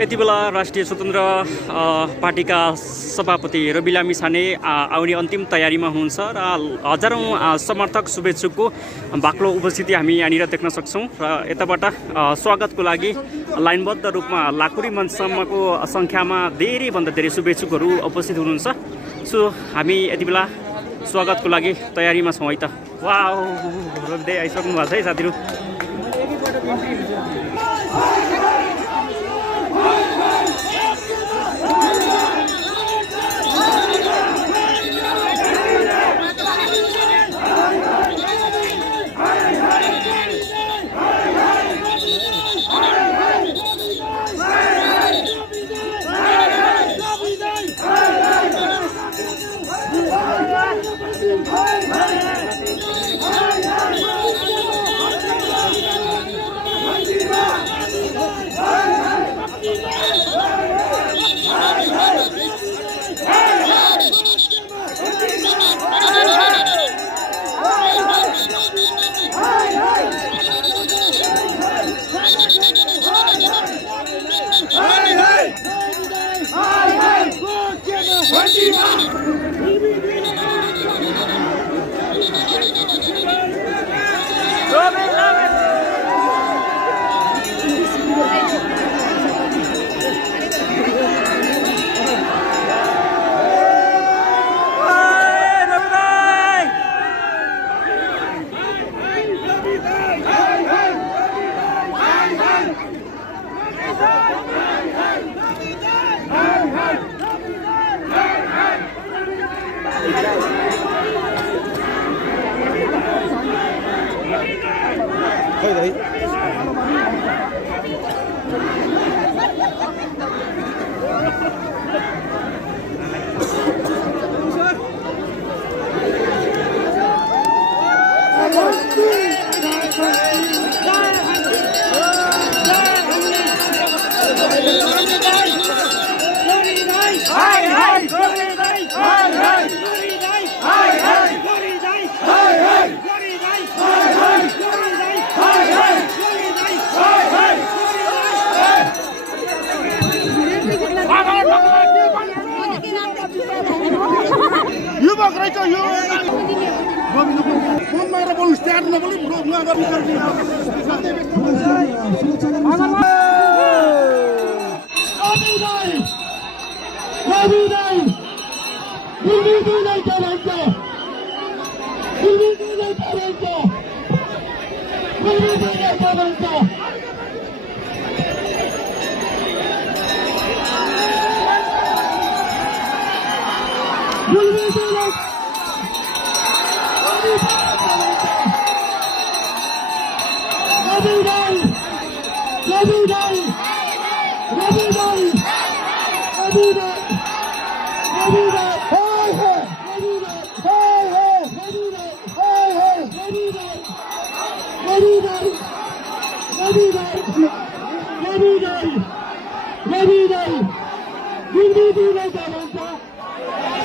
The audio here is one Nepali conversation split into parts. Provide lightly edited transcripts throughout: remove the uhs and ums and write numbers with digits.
यति बेला राष्ट्रिय स्वतन्त्र पार्टीका सभापति रवि लामिछाने आउने अन्तिम तयारीमा हुनुहुन्छ र हजारौं समर्थक शुभेच्छुकको बाक्लो उपस्थिति हामी यहाँनिर देख्न सक्छौं र यताबाट स्वागतको लागि लाइनबद्ध रूपमा लाकुरी मञ्चसम्मको संख्यामा धेरैभन्दा धेरै शुभेच्छुकहरू उपस्थित हुनुहुन्छ। सो हामी यति बेला स्वागतको लागि तयारीमा छौं है त। वाउ रोक्दै आइसक्नु भएको छ है साथीहरु।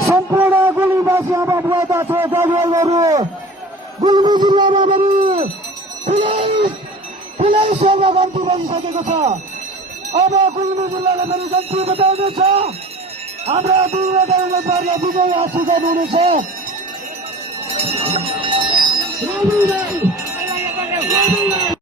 सम्पूर्ण गुल्मीवासी आमा बुवा दाजुभाइहरू गुल्मी जिल्लामा पनि ठुलै सेवा गन्ती बनिसकेको छ। अब गुल्मी जिल्लाले पनि गन्ती बताउनेछ। हाम्रा दुईवटा उम्मेदवारले विजय हासिल गर्नुहुनेछ।